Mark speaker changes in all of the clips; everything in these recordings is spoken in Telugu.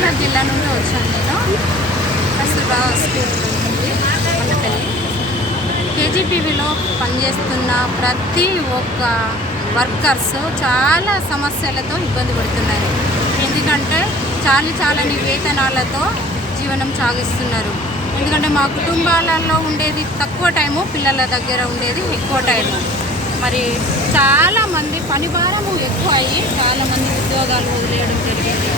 Speaker 1: మహబూబ్నగర్ జిల్లా నుండి వచ్చాను నేను. కస్తూర్బా స్కూల్ నుండి కేజీపీవీలో పనిచేస్తున్న ప్రతి ఒక్క వర్కర్స్ చాలా సమస్యలతో ఇబ్బంది పడుతున్నారు. ఎందుకంటే చాలి చాలని వేతనాలతో జీవనం సాగిస్తున్నారు. ఎందుకంటే మా కుటుంబాలలో ఉండేది తక్కువ టైము పిల్లల దగ్గర ఉండేది ఎక్కువ టైము. మరి చాలామంది పని భారము ఎక్కువ అయ్యి చాలామంది ఉద్యోగాలు వదిలేయడం జరిగింది.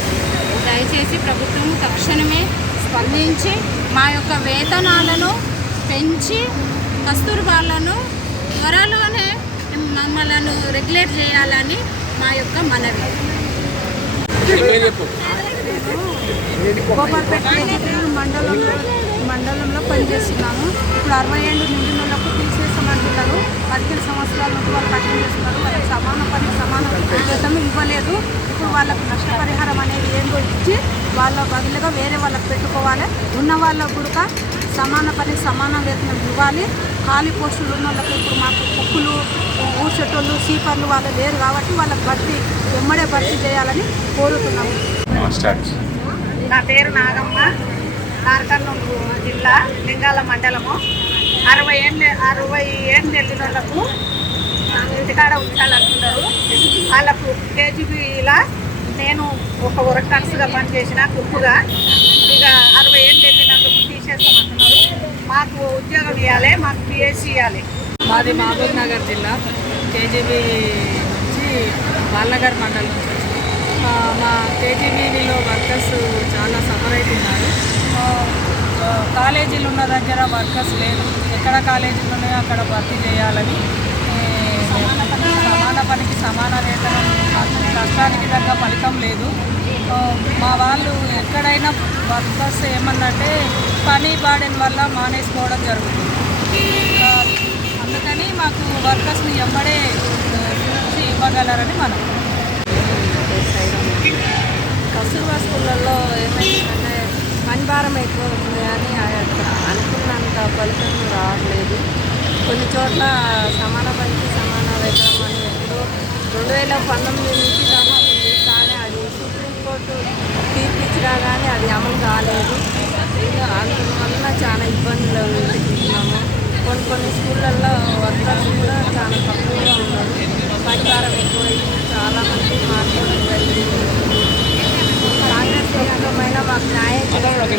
Speaker 1: దయచేసి ప్రభుత్వం తక్షణమే స్పందించి మా యొక్క వేతనాలను పెంచి కస్తూర్బాలను త్వరలోనే మమ్మల్ని రెగ్యులేట్ చేయాలని మా యొక్క మనవి.
Speaker 2: గోపాల్పేట మండలంలో మండలంలో పనిచేస్తున్నాము. ఇప్పుడు అరవై ఏళ్ళు నిండిన వాళ్ళకు తీసేసామంటున్నారు పదిహేను సంవత్సరాల నుండి వాళ్ళు కష్టం చేస్తున్నారు వాళ్ళకి సమాన పని సమాన వేతనం ఇవ్వలేదు. ఇప్పుడు వాళ్ళకు నష్టపరిహారం అనేది ఏందో ఇచ్చి వాళ్ళ బదులుగా వేరే వాళ్ళకి పెట్టుకోవాలి. ఉన్న వాళ్ళకు కూడా సమాన పని సమాన వేతనం ఇవ్వాలి. ఖాళీ పోస్టులు ఉన్న వాళ్ళకి ఇప్పుడు మాకు కుక్కులు ఊడ్చేటోళ్ళు సీపర్లు వాళ్ళు లేరు కాబట్టి వాళ్ళకి భర్తీ వెంబడే భర్తీ చేయాలని కోరుతున్నాము.
Speaker 3: నా పేరు నాగమ్మ నార్కర్నూలు జిల్లా లింగాల మండలము. అరవై ఏళ్ళ అరవై ఏళ్ళు వెళ్ళిన వాళ్ళకు ఇంటికాడ ఉంచాలంటున్నారు వాళ్ళకు కేజీబీలా నేను ఒక వర్క్ కన్స్గా పనిచేసిన కుక్కుగా ఇక అరవై ఏళ్ళు వెళ్ళినందుకు తీసేస్తామంటున్నారు. మాకు ఉద్యోగం ఇవ్వాలి మాకు పిఎస్సి ఇవ్వాలి.
Speaker 4: మాది మహబూబ్ నగర్ జిల్లా. కేజీబీ నుంచి బాలనగర్ మండలం నుంచి మా కేజీబీలో వర్కర్స్ చాలా సఫర్ అవుతున్నారు కాలేజీలు ఉన్న దగ్గర వర్కర్స్ లేదు ఎక్కడ కాలేజీలు ఉన్నాయో అక్కడ భర్తీ చేయాలని పనికి సమాన వేతనం కష్టానికి తగ్గ ఫలితం లేదు. మా వాళ్ళు ఎక్కడైనా వర్కర్స్ ఏమన్నంటే పని బాడెన్ వల్ల మానేసుకోవడం జరుగుతుంది. అందుకని మాకు వర్కర్స్ని ఎమ్మడే చూసి ఇవ్వగలరని మనం.
Speaker 2: కస్తూర్బా స్కూళ్ళల్లో ఏమైందంటే పని భారం ఎక్కువ ఉంది అని అనుకున్నంత ఫలితం రావట్లేదు. కొన్ని చోట్ల సమాన వేతనం అని ఎప్పుడో రెండు వేల పంతొమ్మిది నుంచి జరుగుతుంది కానీ అది సుప్రీంకోర్టు తీర్పిచ్చినా కానీ అది అమలు కాలేదు. ఇంకా చాలా ఇబ్బందులు ఎదుర్కొంటున్నాము. కొన్ని కొన్ని స్కూళ్ళల్లో వర్కర్స్ కూడా చాలా తక్కువగా ఉన్నారు. పరిహారం భారం ఎక్కువైంది. చాలా మాట్లాడడం జరిగింది కాంగ్రెస్ ప్రభుత్వమైన మాకు న్యాయం చేయాలని